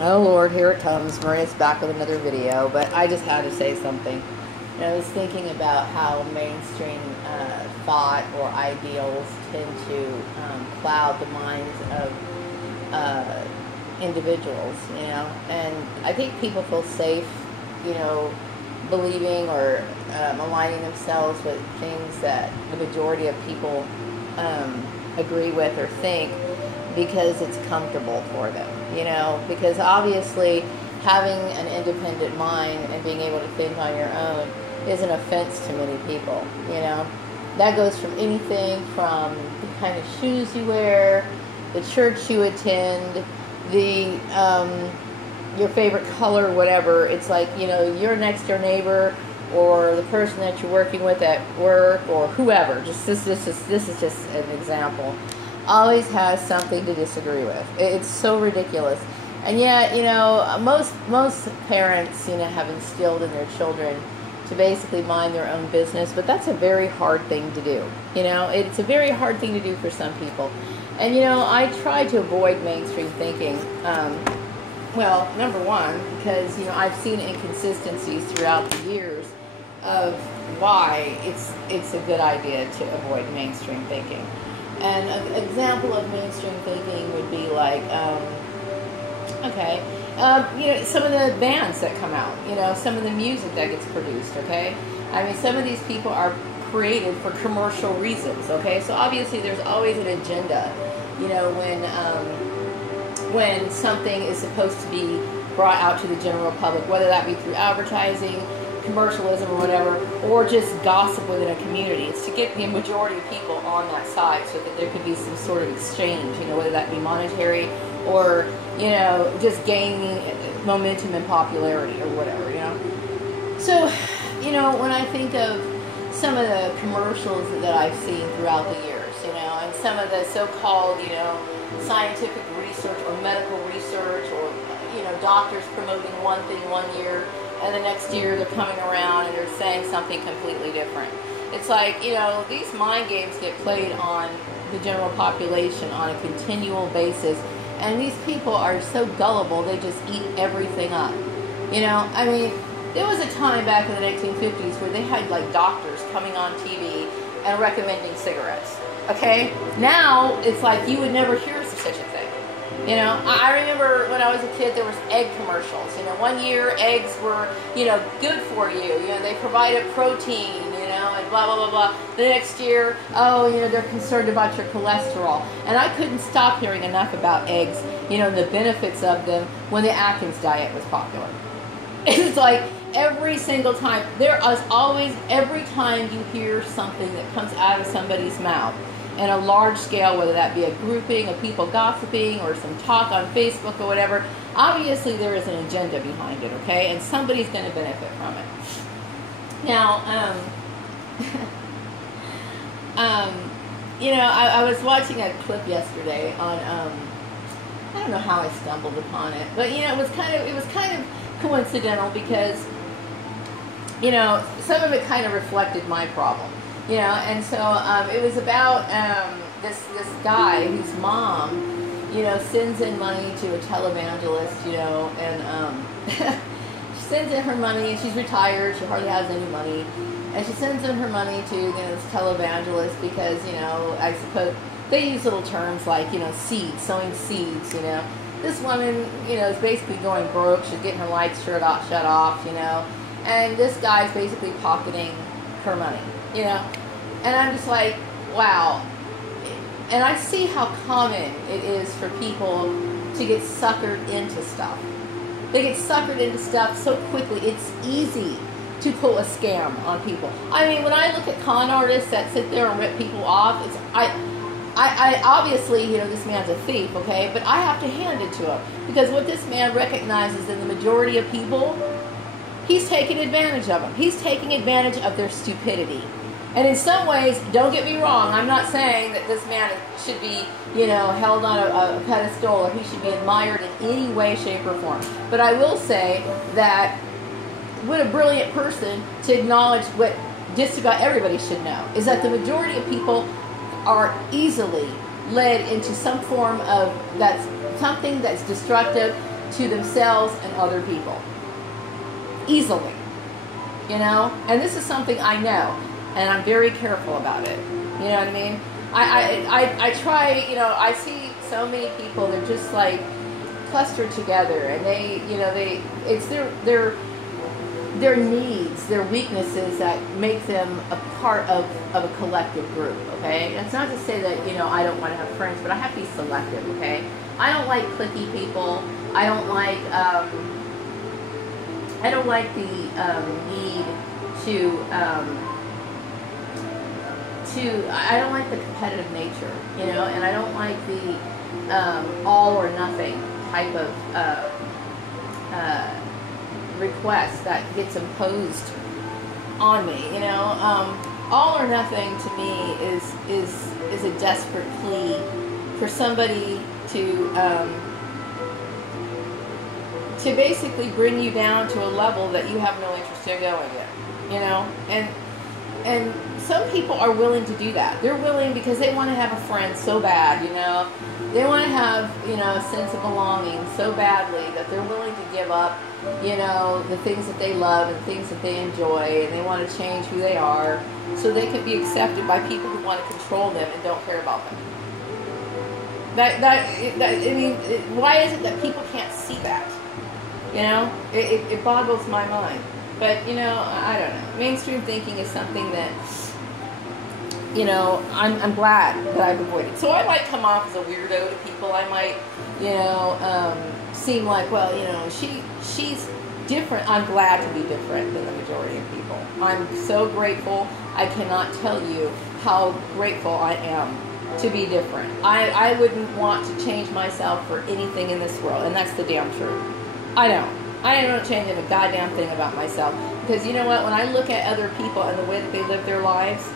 Oh Lord, here it comes. Maria's back with another video, but I just had to say something. I was thinking about how mainstream thought or ideals tend to cloud the minds of individuals, and I think people feel safe, believing or aligning themselves with things that the majority of people agree with or think because it's comfortable for them, because obviously having an independent mind and being able to think on your own is an offense to many people, That goes from anything from the kind of shoes you wear, the church you attend, the your favorite color, whatever. It's like, your next door neighbor or the person that you're working with at work or whoever, this is just an example, always has something to disagree with. It's so ridiculous. And yet, most parents, have instilled in their children to basically mind their own business, but that's a very hard thing to do. It's a very hard thing to do for some people. And, I try to avoid mainstream thinking. Well, number one, because, I've seen inconsistencies throughout the years of why it's a good idea to avoid mainstream thinking. And an example of mainstream thinking would be like, some of the bands that come out, some of the music that gets produced, okay? I mean, some of these people are created for commercial reasons, okay? So obviously there's always an agenda, when something is supposed to be brought out to the general public, whether that be through advertising, commercialism or whatever, or just gossip within a community. It's to get the majority of people on that side so that there could be some sort of exchange, whether that be monetary or, just gaining momentum and popularity or whatever, So, when I think of some of the commercials that I've seen throughout the years, and some of the so-called, scientific research or medical research or, doctors promoting one thing one year and the next year they're coming around and they're saying something completely different. It's like, these mind games get played on the general population on a continual basis, and these people are so gullible, they just eat everything up. I mean, there was a time back in the 1950s where they had like doctors coming on TV and recommending cigarettes. Okay? Now, it's like you would never hear of such a thing. I remember when I was a kid, there was egg commercials. One year eggs were, good for you. They provided protein, and blah, blah, blah, blah. The next year, they're concerned about your cholesterol. And I couldn't stop hearing enough about eggs, the benefits of them when the Atkins diet was popular. It's like every single time, there is always, every time you hear something that comes out of somebody's mouth, in a large scale, whether that be a grouping of people gossiping or some talk on Facebook or whatever, obviously there is an agenda behind it, okay? And somebody's going to benefit from it. Now, I was watching a clip yesterday on, I don't know how I stumbled upon it, but it was kind of coincidental because, some of it kind of reflected my problem. And so it was about this guy whose mom, sends in money to a televangelist, and she sends in her money. She's retired. She hardly has any money. And she sends in her money to, this televangelist because, I suppose they use little terms like, seeds, sowing seeds, This woman, is basically going broke. She's getting her lights shut off, and this guy's basically pocketing her money. And I'm just like, wow. And I see how common it is for people to get suckered into stuff. They get suckered into stuff so quickly. It's easy to pull a scam on people. I mean, when I look at con artists that sit there and rip people off, I obviously, this man's a thief, okay? But I have to hand it to him. Because what this man recognizes in the majority of people, he's taking advantage of them. He's taking advantage of their stupidity. And in some ways, don't get me wrong, I'm not saying that this man should be, held on a pedestal or he should be admired in any way, shape, or form. But I will say that what a brilliant person to acknowledge what just about everybody should know is that the majority of people are easily led into some form of something that's destructive to themselves and other people. Easily. You know? And this is something I know, and I'm very careful about it. You know what I mean? I try, you know, I see so many people, they're just like clustered together, and they, you know, it's their needs, their weaknesses that make them a part of a collective group, okay? It's not to say that, you know, I don't want to have friends, but I have to be selective, okay? I don't like cliquey people. I don't like the need to I don't like the competitive nature, you know, and I don't like the all or nothing type of request that gets imposed on me, you know. All or nothing to me is a desperate plea for somebody to basically bring you down to a level that you have no interest in going in, you know. And some people are willing to do that. They're willing because they want to have a friend so bad, you know. They want to have, you know, a sense of belonging so badly that they're willing to give up, you know, the things that they love and things that they enjoy, and they want to change who they are so they can be accepted by people who want to control them and don't care about them. I mean, why is it that people can't see that? You know, it boggles my mind. But, you know, I don't know. Mainstream thinking is something that, you know, I'm glad that I've avoided. So I might come off as a weirdo to people. I might, you know, seem like, well, you know, she's different. I'm glad to be different than the majority of people. I'm so grateful. I cannot tell you how grateful I am to be different. I wouldn't want to change myself for anything in this world, and that's the damn truth. I don't change a goddamn thing about myself, because you know what, when I look at other people and the way that they live their lives,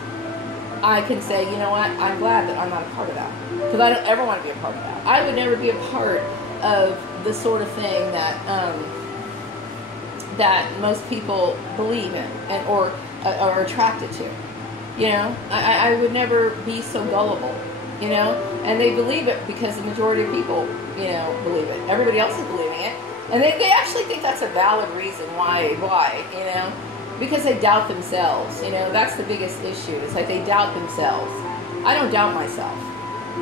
I can say, you know what, I'm glad that I'm not a part of that, because I don't ever want to be a part of that. I would never be a part of the sort of thing that that most people believe in and or are attracted to. You know, I would never be so gullible, you know, and they believe it because the majority of people, you know, believe it. Everybody else is believing it. And they actually think that's a valid reason why, you know, because they doubt themselves, you know. That's the biggest issue. It's like they doubt themselves. I don't doubt myself.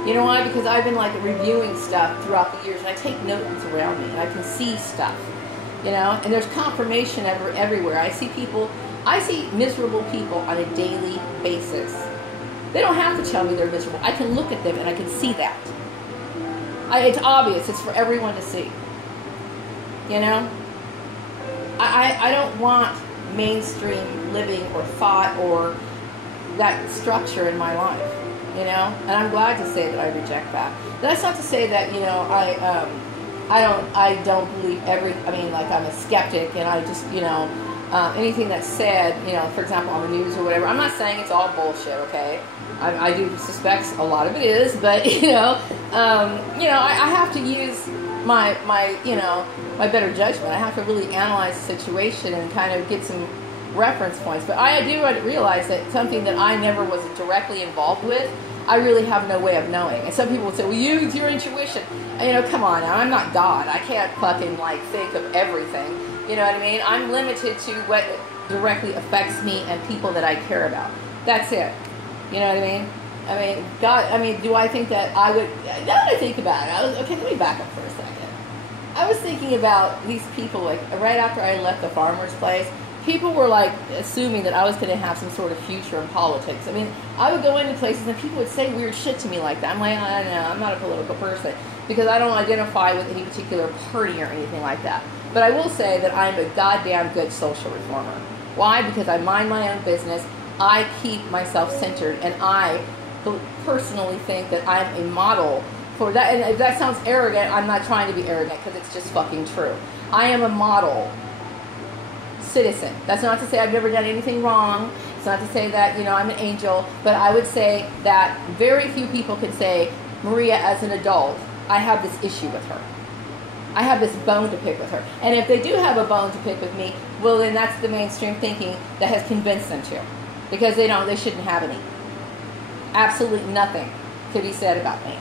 You know why? Because I've been like reviewing stuff throughout the years, and I take notes around me, and I can see stuff, you know, and there's confirmation everywhere. I see miserable people on a daily basis. They don't have to tell me they're miserable. I can look at them and I can see that. It's obvious. It's for everyone to see. You know? I don't want mainstream living or thought or that structure in my life. You know? And I'm glad to say that I reject that. That's not to say that, you know, I don't believe like I'm a skeptic and I just, you know, anything that's said, you know, for example, on the news or whatever. I'm not saying it's all bullshit, okay? I do suspect a lot of it is, but you know, I have to use my better judgment. I have to really analyze the situation and kind of get some reference points. But I do realize that something that I never was directly involved with, I really have no way of knowing. And some people would say, well, use your intuition. And, you know, come on now, I'm not God. I can't fucking like think of everything. You know what I mean? I'm limited to what directly affects me and people that I care about. That's it. You know what I mean? God, do I think that I would... Now that I think about it, okay, let me back up for a second. I was thinking about these people, like, right after I left the farmer's place, people were, like, assuming that I was going to have some sort of future in politics. I mean, I would go into places and people would say weird shit to me like that. I'm like, I don't know, I'm not a political person, because I don't identify with any particular party or anything like that. But I will say that I'm a goddamn good social reformer. Why? Because I mind my own business. I keep myself centered, and I personally think that I'm a model for that. And if that sounds arrogant, I'm not trying to be arrogant, because it's just fucking true. I am a model citizen. That's not to say I've never done anything wrong. It's not to say that, you know, I'm an angel. But I would say that very few people can say, Maria, as an adult, I have this issue with her. I have this bone to pick with her. And if they do have a bone to pick with me, well, then that's the mainstream thinking that has convinced them to. Because they shouldn't have any. Absolutely nothing to be said about me.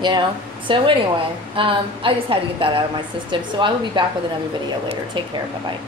You know? So anyway, I just had to get that out of my system. So I will be back with another video later. Take care. Bye-bye.